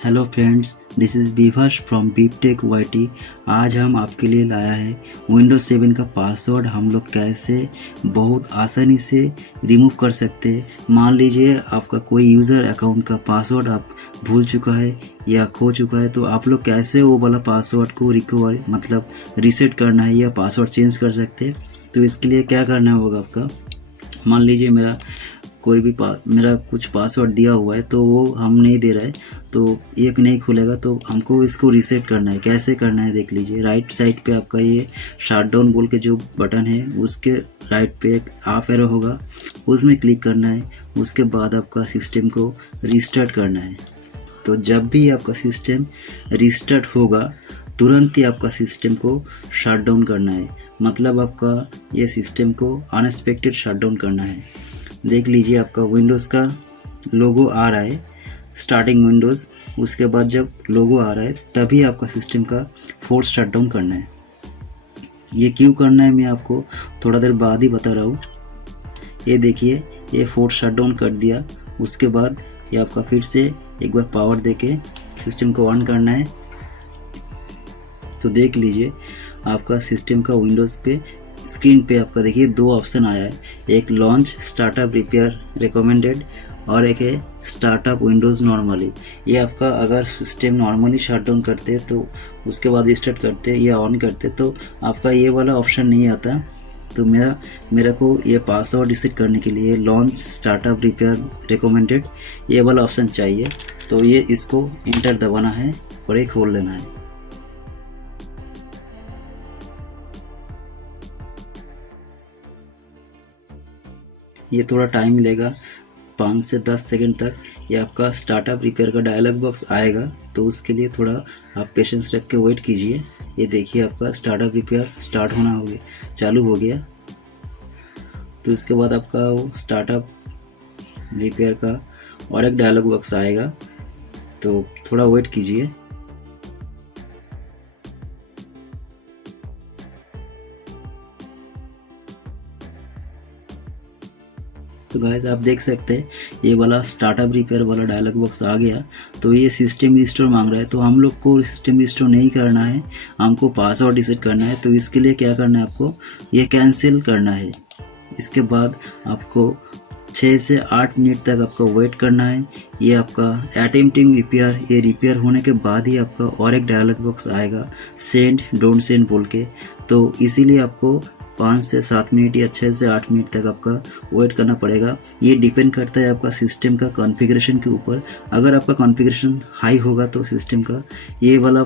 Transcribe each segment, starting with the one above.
Hello friends, this is Bibhash from बीपटेक YT. आज हम आपके लिए लाया है विंडोज 7 का पासवर्ड हम लोग कैसे बहुत आसानी से रिमूव कर सकते हैं। मान लीजिए आपका कोई यूज़र अकाउंट का पासवर्ड आप भूल चुका है या खो चुका है, तो आप लोग कैसे वो वाला पासवर्ड को रिकवर मतलब रीसेट करना है या पासवर्ड चेंज कर सकते हैं। तो इसके लिए क्या करना होगा आपका, मान लीजिए मेरा कुछ पासवर्ड दिया हुआ है तो वो हम नहीं दे रहा है, तो एक नहीं खुलेगा, तो हमको इसको रीसेट करना है। कैसे करना है देख लीजिए। राइट साइड पे आपका ये शटडाउन बोल के जो बटन है उसके राइट पे एक अप एरो होगा, उसमें क्लिक करना है। उसके बाद आपका सिस्टम को रीस्टार्ट करना है। तो जब भी आपका सिस्टम रीस्टार्ट होगा तुरंत ही आपका सिस्टम को शट डाउन करना है, मतलब आपका ये सिस्टम को अनएक्सपेक्टेड शट डाउन करना है। देख लीजिए आपका विंडोज़ का लोगो आ रहा है, स्टार्टिंग विंडोज़। उसके बाद जब लोगो आ रहा है तभी आपका सिस्टम का फोर्स शट डाउन करना है। ये क्यों करना है मैं आपको थोड़ा देर बाद ही बता रहा हूँ। ये देखिए, ये फोर्स शट डाउन कर दिया। उसके बाद ये आपका फिर से एक बार पावर देके सिस्टम को ऑन करना है। तो देख लीजिए आपका सिस्टम का विंडोज़ पे स्क्रीन पे आपका देखिए दो ऑप्शन आया है, एक लॉन्च स्टार्टअप रिपेयर रिकमेंडेड और एक है स्टार्टअप विंडोज़ नॉर्मली। ये आपका अगर सिस्टम नॉर्मली शट डाउन करते तो उसके बाद रिस्टार्ट करते या ऑन करते तो आपका ये वाला ऑप्शन नहीं आता। तो मेरा को ये पासवर्ड रीसेट करने के लिए लॉन्च स्टार्टअप रिपेयर रिकमेंडेड ये वाला ऑप्शन चाहिए। तो ये इसको इंटर दबाना है और ये खोल लेना है। ये थोड़ा टाइम लेगा, 5 से 10 सेकंड तक ये आपका स्टार्टअप रिपेयर का डायलॉग बॉक्स आएगा। तो उसके लिए थोड़ा आप पेशेंस रख के वेट कीजिए। ये देखिए आपका स्टार्टअप रिपेयर स्टार्ट होना हो गया, चालू हो गया। तो इसके बाद आपका वो स्टार्टअप रिपेयर का और एक डायलॉग बॉक्स आएगा, तो थोड़ा वेट कीजिए। तो गाइस आप देख सकते हैं ये वाला स्टार्टअप रिपेयर वाला डायलॉग बॉक्स आ गया। तो ये सिस्टम रिस्टोर मांग रहा है, तो हम लोग को सिस्टम रिस्टोर नहीं करना है, हमको पासवर्ड रीसेट करना है। तो इसके लिए क्या करना है, आपको ये कैंसिल करना है। इसके बाद आपको 6 से 8 मिनट तक आपका वेट करना है। ये आपका अटेम्प्टिंग रिपेयर, ये रिपेयर होने के बाद ही आपका और एक डायलॉग बॉक्स आएगा, सेंड डोंट सेंड बोल के। तो इसीलिए आपको 5 से 7 मिनट या 6 से 8 मिनट तक आपका वेट करना पड़ेगा। ये डिपेंड करता है आपका सिस्टम का कॉन्फ़िगरेशन के ऊपर। अगर आपका कॉन्फ़िगरेशन हाई होगा तो सिस्टम का ये वाला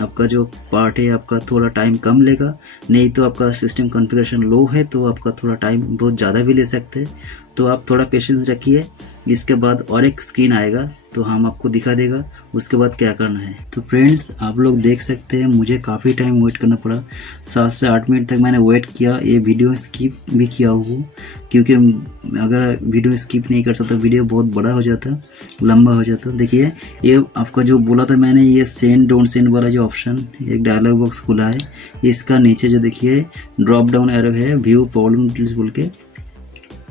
आपका जो पार्ट है आपका थोड़ा टाइम कम लेगा, नहीं तो आपका सिस्टम कॉन्फ़िगरेशन लो है तो आपका थोड़ा टाइम बहुत ज़्यादा भी ले सकते हैं। तो आप थोड़ा पेशेंस रखिए। इसके बाद और एक स्क्रीन आएगा तो हम आपको दिखा देगा उसके बाद क्या करना है। तो फ्रेंड्स आप लोग देख सकते हैं मुझे काफ़ी टाइम वेट करना पड़ा, 7 से 8 मिनट तक मैंने वेट किया। ये वीडियो स्किप भी किया हूँ क्योंकि अगर वीडियो स्किप नहीं करता तो वीडियो बहुत बड़ा हो जाता, लंबा हो जाता। देखिए ये आपका जो बोला था मैंने, ये सेंड डोंट सेंड वाला जो ऑप्शन एक डायलॉग बॉक्स खुला है, इसका नीचे जो देखिए ड्रॉप डाउन एरो है व्यू प्रॉब्लम डिटेल्स बोल के,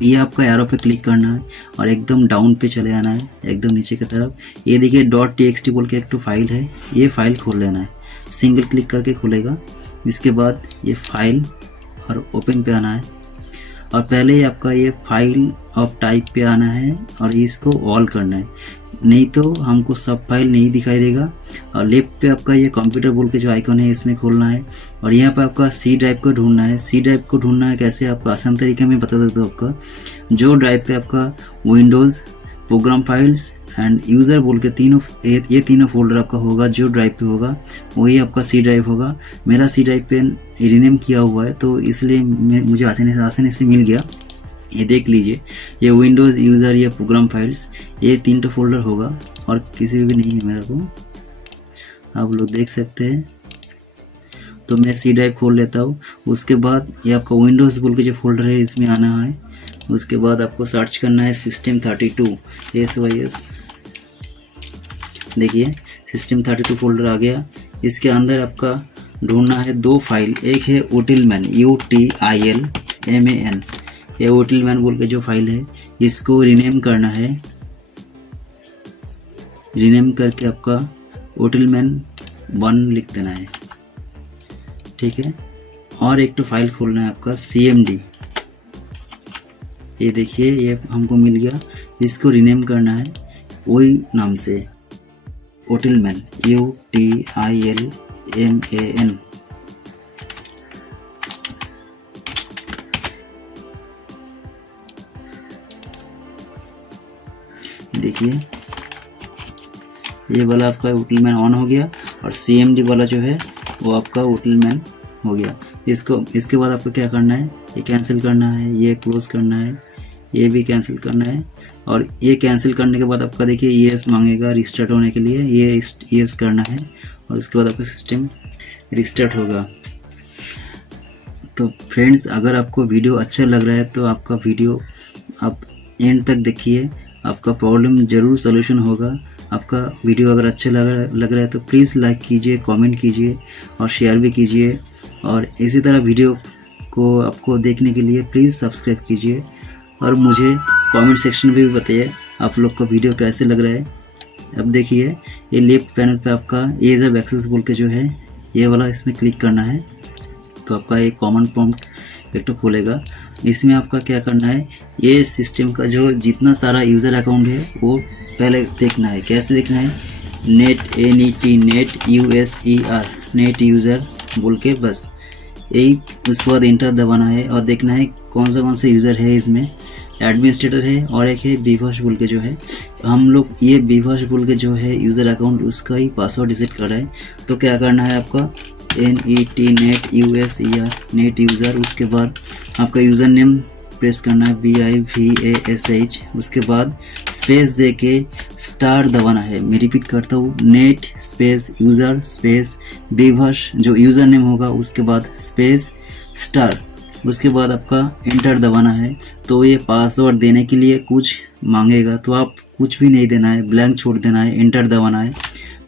ये आपका एरो पे क्लिक करना है और एकदम डाउन पे चले आना है, एकदम नीचे की तरफ। ये देखिए .txt बोल के एक तो फाइल है, ये फाइल खोल लेना है, सिंगल क्लिक करके खुलेगा। इसके बाद ये फाइल और ओपन पे आना है और पहले ही आपका ये फाइल ऑफ टाइप पे आना है और इसको ऑल करना है, नहीं तो हमको सब फाइल नहीं दिखाई देगा। और लेफ्ट पे आपका ये कंप्यूटर बोल के जो आइकन है इसमें खोलना है और यहाँ पे आपका सी ड्राइव को ढूंढना है। सी ड्राइव को ढूंढना है कैसे, आपको आसान तरीके में बता देता हूँ। आपका जो ड्राइव पे आपका Windows program files end user बोल के ये तीनों फोल्डर आपका होगा, जो ड्राइव पे होगा वही आपका सी ड्राइव होगा। मेरा सी ड्राइव पे रीनेम किया हुआ है तो इसलिए मुझे आसानी से मिल गया। ये देख लीजिए, ये विंडोज़ यूज़र, ये प्रोग्राम फाइल्स, ये 3 फोल्डर होगा और किसी भी नहीं है मेरा को, आप लोग देख सकते हैं। तो मैं सी ड्राइव खोल लेता हूँ। उसके बाद ये आपका विंडोज़ बोल के जो फोल्डर है इसमें आना है। उसके बाद आपको सर्च करना है system32 SYS। देखिए system 32 फोल्डर आ गया। इसके अंदर आपका ढूंढना है 2 फाइल, एक है utilman UTILMAN, ये utilman बोल के जो फाइल है इसको रीनेम करना है। रीनेम करके आपका होटलमैन 1 लिख देना है, ठीक है। और एक तो फाइल खोलना है आपका CMD, ये देखिए ये हमको मिल गया, इसको रीनेम करना है वही नाम से, होटलमैन UTILMAN। देखिए ये वाला आपका होटलमैन ऑन हो गया और CMD वाला जो है वो आपका होटलमैन हो गया। इसके बाद आपको क्या करना है, ये कैंसिल करना है, ये क्लोज करना है, ये भी कैंसिल करना है। और ये कैंसिल करने के बाद आपका देखिए येस मांगेगा रिस्टार्ट होने के लिए, ये येस करना है और उसके बाद आपका सिस्टम रिस्टार्ट होगा। तो फ्रेंड्स, अगर आपको वीडियो अच्छा लग रहा है तो आपका वीडियो आप एंड तक देखिए, आपका प्रॉब्लम ज़रूर सॉल्यूशन होगा। आपका वीडियो अगर अच्छा लग रहा है तो प्लीज़ लाइक कीजिए, कमेंट कीजिए और शेयर भी कीजिए। और इसी तरह वीडियो को आपको देखने के लिए प्लीज़ सब्सक्राइब कीजिए और मुझे कमेंट सेक्शन में भी बताइए आप लोग को वीडियो कैसे लग रहा है। अब देखिए ये लेफ्ट पैनल पे आपका एज ऑफ एक्सेस बोल के जो है ये वाला, इसमें क्लिक करना है तो आपका एक कॉमन प्रॉम्प्ट एक तो खोलेगा। इसमें आपका क्या करना है, ये सिस्टम का जो जितना सारा यूज़र अकाउंट है वो पहले देखना है। कैसे देखना है, नेट USER नेट यूज़र बोल के बस यही, उसके बाद इंटर दबाना है और देखना है कौन सा यूज़र है। इसमें एडमिनिस्ट्रेटर है और एक है बीभाष बोल के जो है, हम लोग ये बीभाष बोल के जो है यूज़र अकाउंट उसका ही पासवर्ड रिसेट कर रहे हैं। तो क्या करना है आपका NET net USER net user, उसके बाद आपका यूज़र नेम प्रेस करना है BIVASH, उसके बाद स्पेस दे के स्टार दबाना है। मैं रिपीट करता हूँ, नेट स्पेस यूज़र स्पेस बीभाष जो यूज़र नेम होगा, उसके बाद स्पेस स्टार, उसके बाद आपका इंटर दबाना है। तो ये पासवर्ड देने के लिए कुछ मांगेगा तो आप कुछ भी नहीं देना है, ब्लैंक छोड़ देना है, इंटर दबाना है।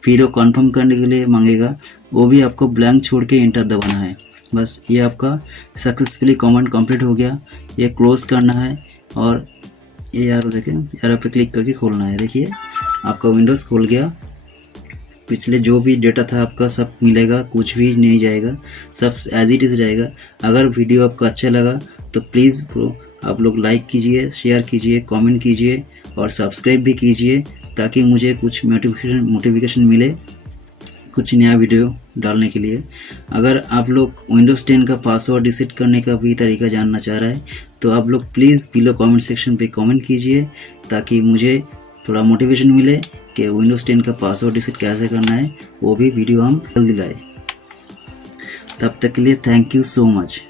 फिर वो कंफर्म करने के लिए मांगेगा, वो भी आपको ब्लैंक छोड़ के इंटर दबाना है। बस ये आपका सक्सेसफुली कमांड कंप्लीट हो गया। ये क्लोज करना है और ये एरो देखें, एरो पे क्लिक करके खोलना है। देखिए आपका विंडोज़ खोल गया, पिछले जो भी डेटा था आपका सब मिलेगा, कुछ भी नहीं जाएगा, सब एज इट इज़ रहेगा। अगर वीडियो आपको अच्छा लगा तो प्लीज़ आप लोग लाइक कीजिए, शेयर कीजिए, कमेंट कीजिए और सब्सक्राइब भी कीजिए ताकि मुझे कुछ मोटिवेशन मिले कुछ नया वीडियो डालने के लिए। अगर आप लोग विंडोज़ 10 का पासवर्ड रिसेट करने का भी तरीका जानना चाह रहा है तो आप लोग प्लीज़ बिलो कमेंट सेक्शन पे कमेंट कीजिए ताकि मुझे थोड़ा मोटिवेशन मिले कि विंडोज़ 10 का पासवर्ड रिसेट कैसे करना है, वो भी वीडियो हम जल्दी लाए। तब तक के लिए थैंक यू सो मच।